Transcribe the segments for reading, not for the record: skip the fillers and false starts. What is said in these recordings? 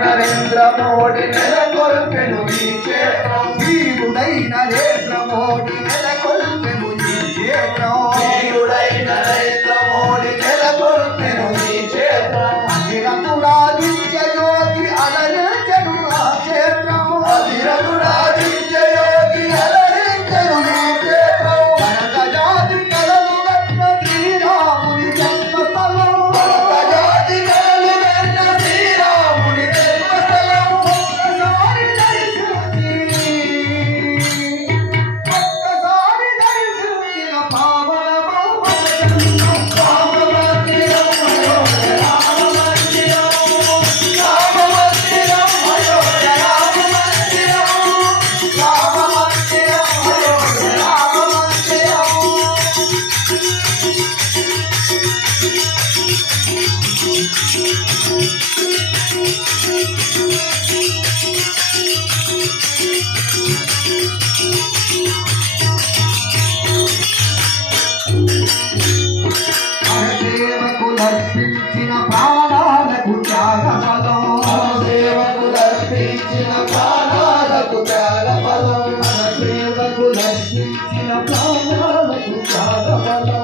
నరేంద్ర మోడీ నెలకొల్పెను ఈ క్షేత్రం వీరుడైన నరేంద్ర మోడీ నెలకొల్పెను ఈ క్షేత్రం వీరుడైన నరేంద్ర మోడీ నెలకొల్పెను ఈ క్షేత్రం అధిరథుడాదిత్య యోగి అలరించెను ఆ క్షేత్రం అధిరథుడాదిత్య యోగి అలరించెను ఈ క్షేత్రం భరత జాతి కలలు కన్న శ్రీరాముని జన్మస్థలం భరత జాతి కలలు కన్న శ్రీరాముని జన్మస్థలం ఒక్కసారి దర్శించిన పావనమౌ సేవకులర్పించిన ప్రాణాలకు త్యాగఫలం సేవకులర్పించిన ప్రాణాలకు త్యాగఫలం సేవకులర్పించిన ప్రాణాలకు త్యాగఫలం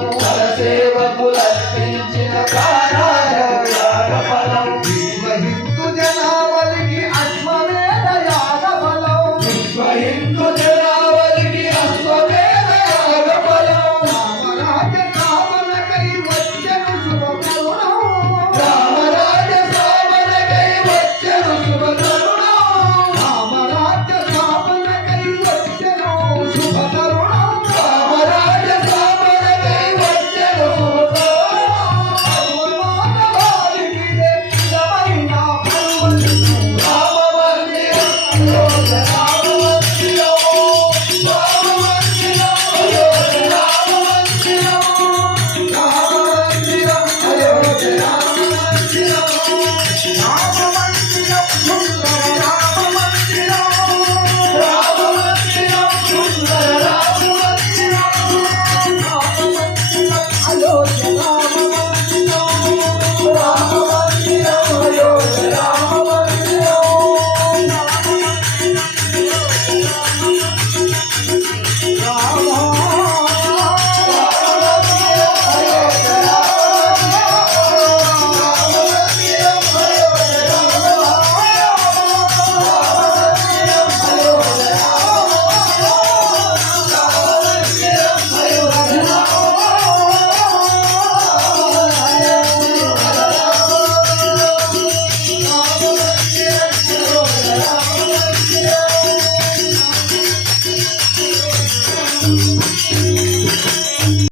సేవకులర్పించిన ప్రాణాలకు త్యాగఫలం విశ్వ హిందూ జనావళికి అశ్వమేధ యాగఫలం విశ్వ హిందూ జనావళికి అశ్వమేధ యాగఫలం రామరాజ్య స్థాపనకై వచ్చెను శుభకరుణం రామరాజ్య స్థాపనకై వచ్చెను శుభకరుణం రామరాజ్య స్థాపనకై వచ్చెను శుభకరుణం రామరాజ్య స్థాపనకై వచ్చెను శుభకరుణం మానవాళికి నిజమైన పరువశము రామమందిరం అయోధ్య రామమందిరం రామమందిరం అయోధ్య రామమందిరం రామమందిరం అయోధ్య రామమందిరం రామమందిరం సుందర రామమందిరం రామమందిరం సుందర రామమందిరం రామమందిరం అయోధ్య రామమందిరం రామమందిరం అయోధ్య రామమందిరం